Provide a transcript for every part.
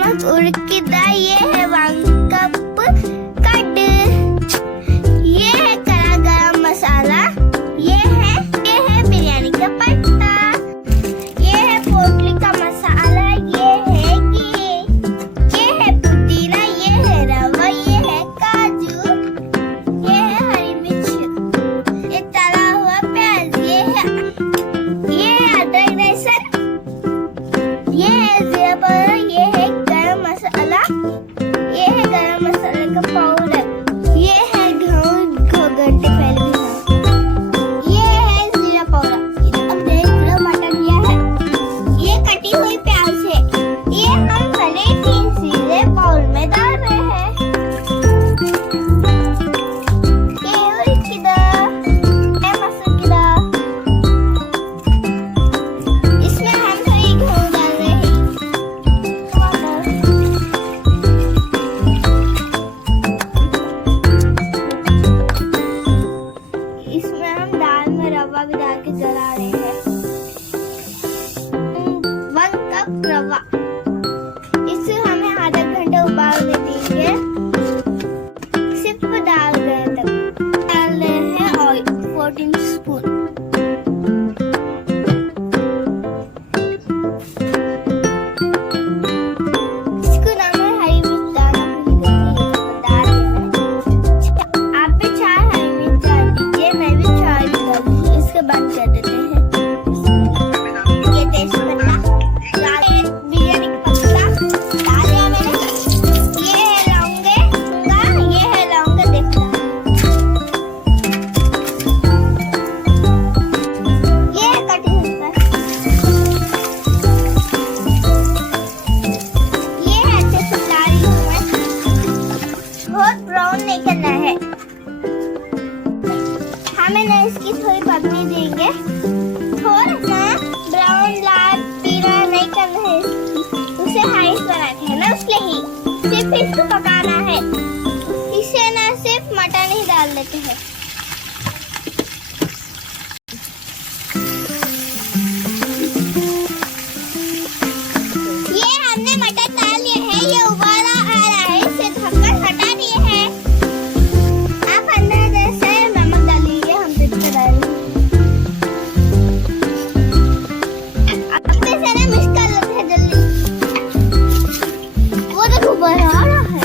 चम्मच उड़कीदा, ये है 1 कप कर्ड, ये है कड़ा गरम मसाला, ये है बिरयानी का पत्ता, ये है पोटली का मसाला, ये है घी, ये है पुदीना, ये है रवा, ये है काजू, ये है हरी मिर्च, ये तला हुआ प्याज, ये है अदरक लहसुन, ये है जीरा पाउडर, ये है गरम मसाला, ये है गरम मसाले का पाउडर, ये है घंटे पहले भी, ये है जीरा पाउडर। अब देख लो मटन ये है, ये कटी हुई प्याज है, ये हम पहले 3 सीधे बाउल में डाल रहे हैं। ये उड़कीदा, ये मसाला, इसमें हम थोड़ी घी डाल रहे हैं, इसमें हम दाल में रवा भी डाल के जला रहे हैं। 1 कप रवा, इसे हमें आधा घंटा उबालने देंगे, सिर्फ डाल रहे तक। डाल रहे हैं ऑयल 14 स्पून। इसको नाम है हरी मिर्च डालना डाल रहे हैं। आप भी 4 हरी मिर्च डाल दीजिए, मैं भी 4 डाल दूंगी। इसके बंद कर देते हैं। ये तेज पत्ता डाल, बिरयानी का पत्ता डाल दिया मैंने। ये है लौंगे, ये है लौंगा, देखो ये है कटी हुई प्याज, ये है अच्छे से डाल रही हूँ मैं। बहुत ब्राउन नहीं करना है हमें ना, इसकी थोड़ी पकने देंगे, थोड़ा सा ब्राउन लाल पीला नहीं करना है इसकी, उसे हाइस बनाते हैं ना, उसके ही सिर्फ इसको पकाना है। इसे ना सिर्फ मटन ही डाल देते हैं। ये हमने मटन डाल दिया है, ये उबाला आ रहा है, इसे ढक्कन हटा दिए हैं। आप अंदर से नमक डाल लीजिए, हम सिर्फ डाल अपने से ना मिक्स कर लेते हैं जल्दी। वो देखो उबाल आ रहा है।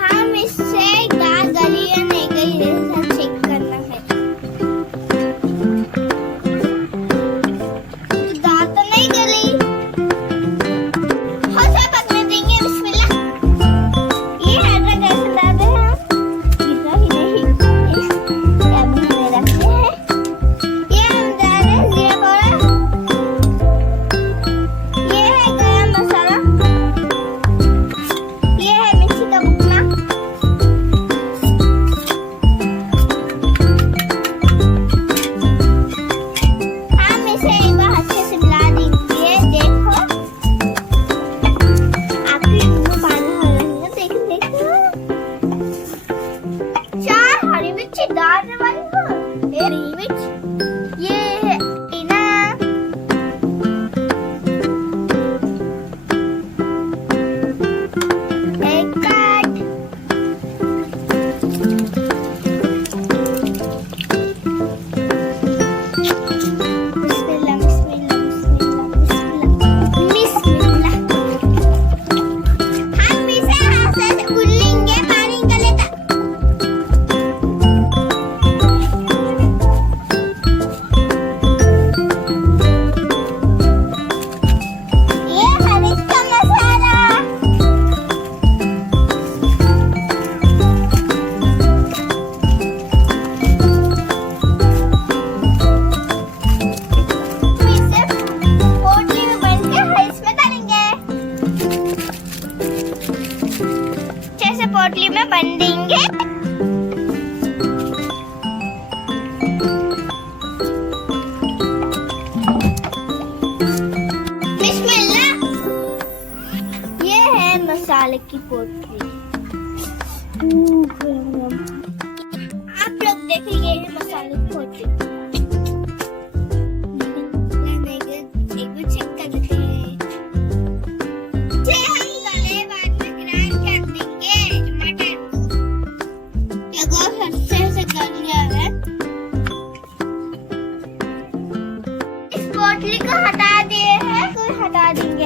हम इससे दाल गली या नहीं गई ऐसा चेक करना है। दाल तो नहीं गली, हो जाए पकने देंगे। बिस्मिल्लाह। ये अदरक लहसुन डाल दे हैं, गिरा ही नहीं, ये अभी हमने रखे हैं। ये हम डाल रहे हैं जीरा पाउडर, ये है गरम मसाला, ये है मिर्ची का भुना, हम इसे एक बार अच्छे से मिला देंगे। देखो आपके मुंह में पानी आ रहा है, देखो 4 हरी मिर्ची डालने वाली हूँ। हरी मिर्च, ये है इना, एक काट, बिस्मिल्लाह बिस्मिल्लाह बिस्मिल्लाह बिस्मिल्लाह। हम इसे हाथ से उल्लेंगे पानी गले तक। ये हरीस का मसाला, इसे पोटली में बन के हरीस में डालेंगे। जैसे पोटली में बन देंगे। बिस्मिल्लाह। ये है मसाले की पोटली। आप लोग देखेंगे ये मसाले की पोटली। मछली को हटा दिए हैं, तो हटा देंगे